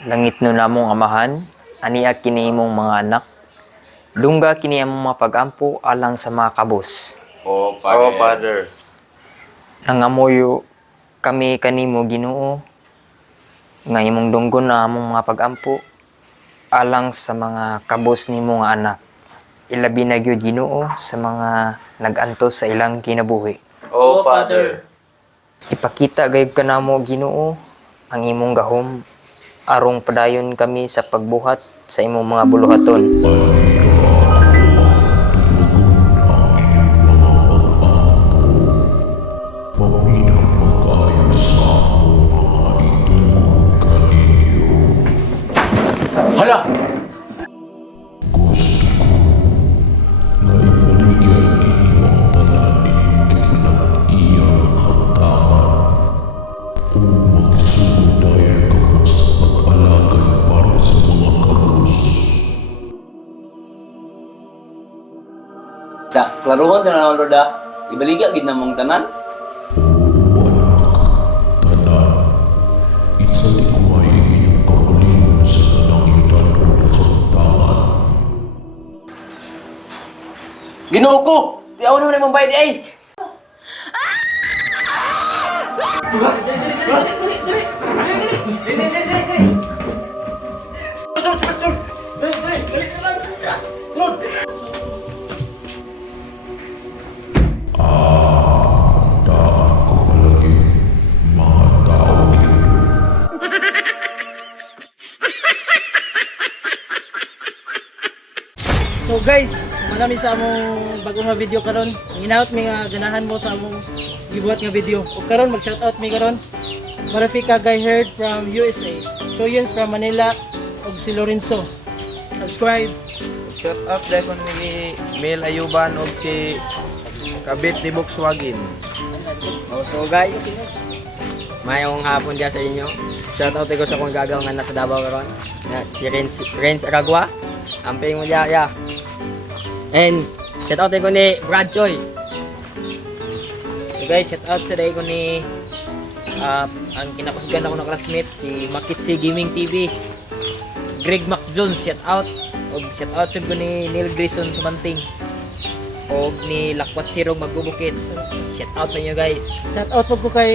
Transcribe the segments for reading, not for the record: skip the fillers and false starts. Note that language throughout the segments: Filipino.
Langit no namong amahan, aniya kini imong mga anak. Dungga kini among mga pag-ampo alang sa mga kabos. O Father. Nangamuyo kami kanimo Ginoo, nga imong dunggon na among mga pag-ampo alang sa mga kabos nimo nga anak. Ilabi na gyud Ginoo sa mga nag-antos sa ilang kinabuhi. O Father. Ipakita gayud kanamo Ginoo ang imong gahom arong padayon kami sa pagbuhat sa imong mga buluhaton. Hala! Sa klaruhon sa nanong Lord ibaliga gid namong tanan. Ginoo ko, tiaw na mong bayad ay. So guys, manami sa among bagong nga video karon. Hinaut mi nga ganahan mo sa among gibuhat nga video. Ug karon mag-shoutout mi karon. Marafika Guy Heard from USA. Shoyens from Manila ug si Lorenzo. Subscribe. Shout out dahil ko ni Mel Ayuban o si Kabit ni Volkswagen. So guys, mayong hapon dia sa inyo. Shout out ko sa kong gagaw nga nasa Davao karon. Si Renz Aragua. Amping mo dia ya. And shout out ko ni Brad Choi. So guys, shout out sa day ko ni ang kinakusgan ako na classmate si Makitsi Gaming TV. Greg Mac Jones, shout out. Og shout out sa ko ni Neil Grayson Sumanting. Og ni Lakwat Sirog Magbubukid. Shout out sa inyo guys. Shoutout po ko kay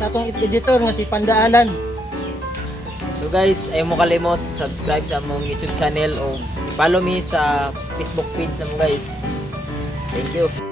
sa atong editor nga si Panda Alan. So guys, ayaw mo kalimot subscribe sa among YouTube channel o i-follow me sa Facebook page na mo guys. Thank you.